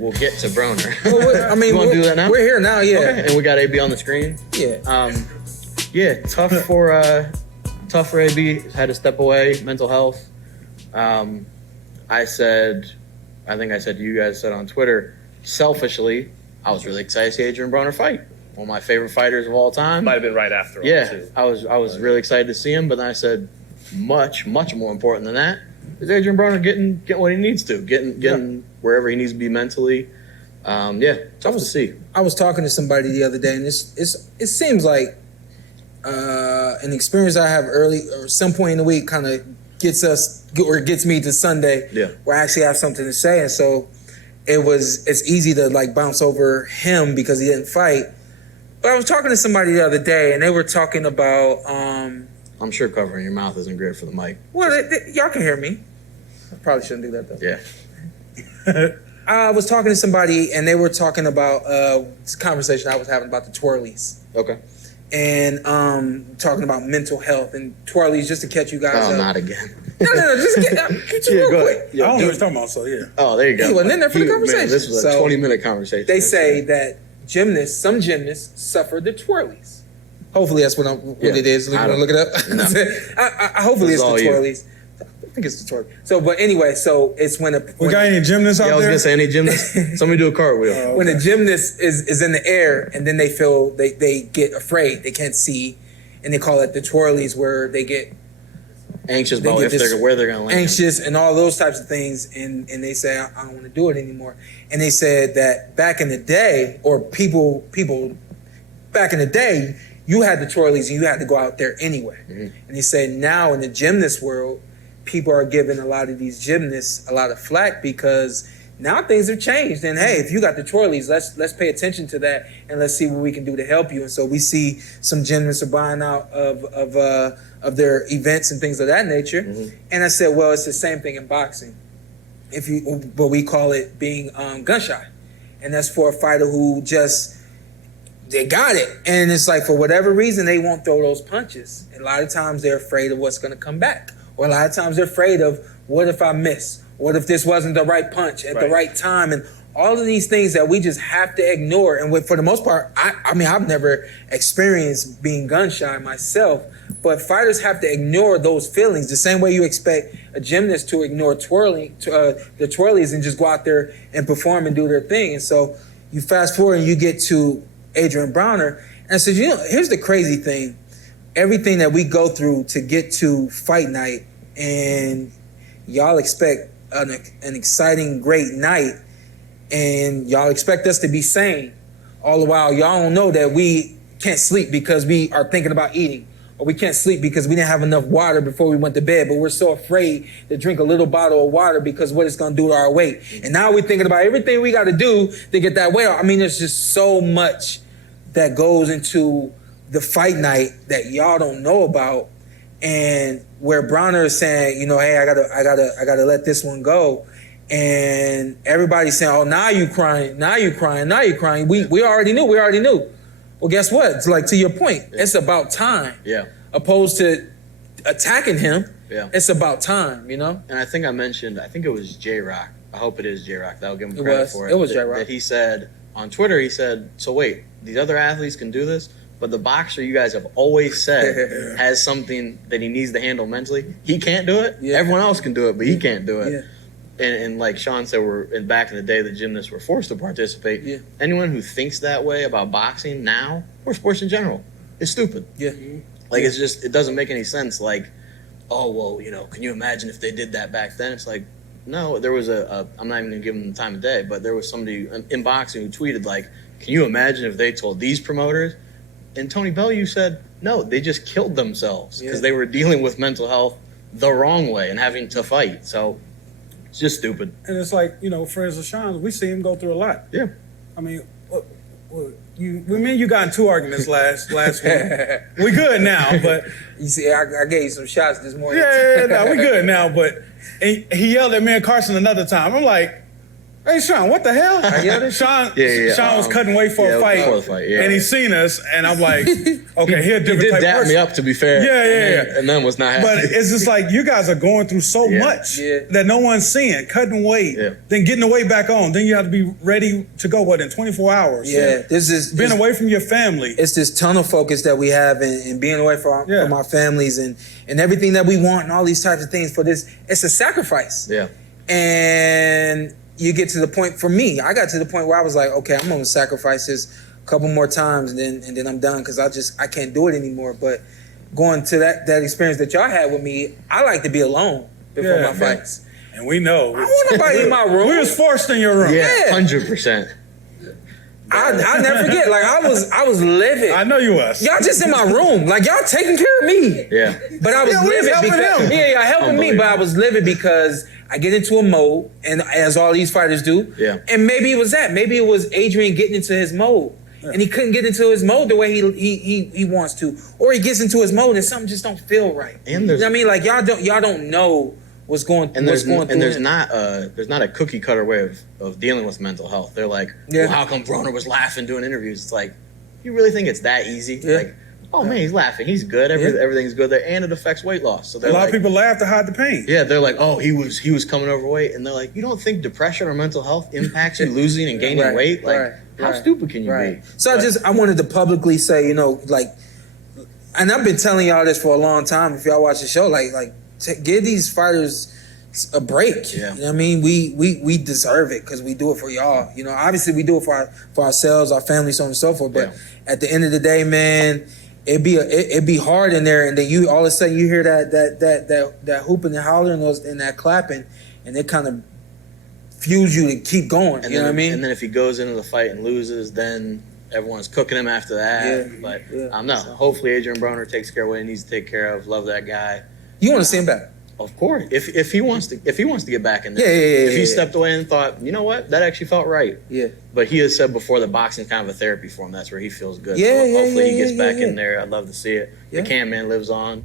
We'll get to Broner. Well, I mean, you want to do that now? We're here now, yeah. Okay. And we got AB on the screen. Yeah. Yeah, tough for AB. Had to step away. Mental health. I think I said you guys said on Twitter. Selfishly, I was really excited to see Adrien Broner fight. One of my favorite fighters of all time. Might have been right after. Yeah, too. I was really excited to see him, but then I said, much more important than that is Adrien Broner getting what he needs to, getting wherever he needs to be mentally. Tough to see. I was talking to somebody the other day, and it seems like an experience I have early or some point in the week kind of gets me to Sunday where I actually have something to say, and so it's easy to like bounce over him because he didn't fight. But I was talking to somebody the other day, and they were talking about. I'm sure covering your mouth isn't great for the mic. Well, y'all can hear me. I probably shouldn't do that though. Yeah. I was talking to somebody, and they were talking about this conversation I was having about the twirlies. Okay. And talking about mental health and twirlies, just to catch you guys up. Oh, not again. No, just get you real quick. Yeah, I don't know what you're talking about, so yeah. Oh, there you go. He wasn't in there for the conversation. Man, this was a 20-minute conversation. They say that some gymnasts suffer the twirlies. Hopefully that's what it is. You want to look it up? No. Hopefully it's the twirlies. I think it's the twirlies. So, but anyway, so it's when we got any gymnasts out there? I was going to say, any gymnasts? Somebody do a cartwheel. When a gymnast is in the air and then they feel they get afraid, they can't see, and they call it the twirlies, where they get anxious about where they're going to land. Anxious and all those types of things, and they say, I don't want to do it anymore. And they said that back in the day, or people back in the day, you had the twirlies and you had to go out there anyway. Mm-hmm. And he said now in the gymnast world, people are giving a lot of these gymnasts a lot of flack because now things have changed. And hey, if you got the twirlies, let's pay attention to that and let's see what we can do to help you. And so we see some gymnasts are buying out of their events and things of that nature. Mm-hmm. And I said, well, it's the same thing in boxing. But we call it being gun shy. And that's for a fighter who they got it. And it's like, for whatever reason, they won't throw those punches. And a lot of times they're afraid of what's going to come back. Or a lot of times they're afraid of, what if I miss? What if this wasn't the right punch at the right time? And all of these things that we just have to ignore. And for the most part, I mean, I've never experienced being gun shy myself, but fighters have to ignore those feelings the same way you expect a gymnast to ignore the twirlies and just go out there and perform and do their thing. And so you fast forward and you get to Adrien Broner, and I said, here's the crazy thing. Everything that we go through to get to fight night, and y'all expect an exciting, great night, and y'all expect us to be sane. All the while, y'all don't know that we can't sleep because we are thinking about eating, or we can't sleep because we didn't have enough water before we went to bed, but we're so afraid to drink a little bottle of water because what it's going to do to our weight. And now we're thinking about everything we got to do to get that weight off. I mean, there's just so much that goes into the fight night that y'all don't know about, and where Broner is saying, hey, I gotta let this one go, and everybody's saying, oh, now you crying. We already knew. Well, guess what? It's like, to your point, it's about time. Yeah. Opposed to attacking him. Yeah. It's about time, And I think it was J-Rock. I hope it is J-Rock. That'll give him credit for it. It was J-Rock. That he said on Twitter, so wait, these other athletes can do this, but the boxer you guys have always said has something that he needs to handle mentally. He can't do it. Yeah. Everyone else can do it, but he can't do it. Yeah. And like Shawn said, back in the day, the gymnasts were forced to participate. Yeah. Anyone who thinks that way about boxing now, or sports in general, is stupid. Yeah. Like, it doesn't make any sense. Like, oh, well, can you imagine if they did that back then? It's like, no, there was I'm not even going to give them the time of day, but there was somebody in boxing who tweeted, like, can you imagine if they told these promoters? And Tony Bellew said, no, they just killed themselves because they were dealing with mental health the wrong way and having to fight. So it's just stupid. And it's like, friends of Shawn's, we see him go through a lot. Yeah. I mean, you got in 2 arguments last week. We good now, but... You see, I gave you some shots this morning. Yeah, no, we good now, but he yelled at me and Carson another time. I'm like, Hey, Shawn, what the hell? Shawn was cutting weight for a fight, before the fight, and he seen us, and I'm like, okay, he a different He did type dap person. me up, to be fair. Yeah. And then was not happy. But it's just like you guys are going through so much that no one's seeing. Cutting weight, then getting the weight back on. Then you have to be ready to go, in 24 hours? Yeah, this is being away from your family. It's this tunnel focus that we have and being away from our families and everything that we want and all these types of things for this. It's a sacrifice. Yeah. And you get to the point, for me, I got to the point where I was like, okay, I'm going to sacrifice this a couple more times and then I'm done because I can't do it anymore. But going to that experience that y'all had with me, I like to be alone before my fights. And we know. I want nobody in my room. We was forced in your room. Yeah, 100%. I never forget. Like I was livid. I know you was. Y'all just in my room. Like y'all taking care of me. Yeah. But I was livid helping because him. y'all helping me, but I was livid because I get into a mode, and as all these fighters do. Yeah. And maybe it was that. Maybe it was Adrien getting into his mode. Yeah. And he couldn't get into his mode the way he wants to. Or he gets into his mode and something just don't feel right. And you know what I mean? Like y'all don't know what's going and what's going and through. there's not a cookie cutter way of dealing with mental health. They're like, well, how come Broner was laughing doing interviews? It's like, you really think it's that easy? Yeah. Like, oh man, he's laughing, he's good, everything's good there, and it affects weight loss. So a lot of people laugh to hide the pain. Yeah, they're like, oh, he was coming overweight, and they're like, you don't think depression or mental health impacts you losing and gaining weight? Like, how stupid can you be? So I wanted to publicly say, like, and I've been telling y'all this for a long time. If y'all watch the show, give these fighters a break. Yeah. You know what I mean? We deserve it because we do it for y'all. You know, obviously we do it for ourselves, our families, so on and so forth. But at the end of the day, man, it'd be hard in there, and then you all of a sudden you hear that hooping and hollering and that clapping, and it kind of fuels you to keep going. And you know what I mean? And then if he goes into the fight and loses, then everyone's cooking him after that. Yeah. But no, hopefully Adrien Broner takes care of what he needs to take care of. Love that guy. You want to see him back? Of course, if he wants to get back in there, if he stepped away and thought, you know what, that actually felt right. Yeah. But he has said before that boxing's kind of a therapy for him. That's where he feels good. Yeah, so hopefully he gets yeah, back yeah. in there. I'd love to see it. Yeah. The Can Man lives on.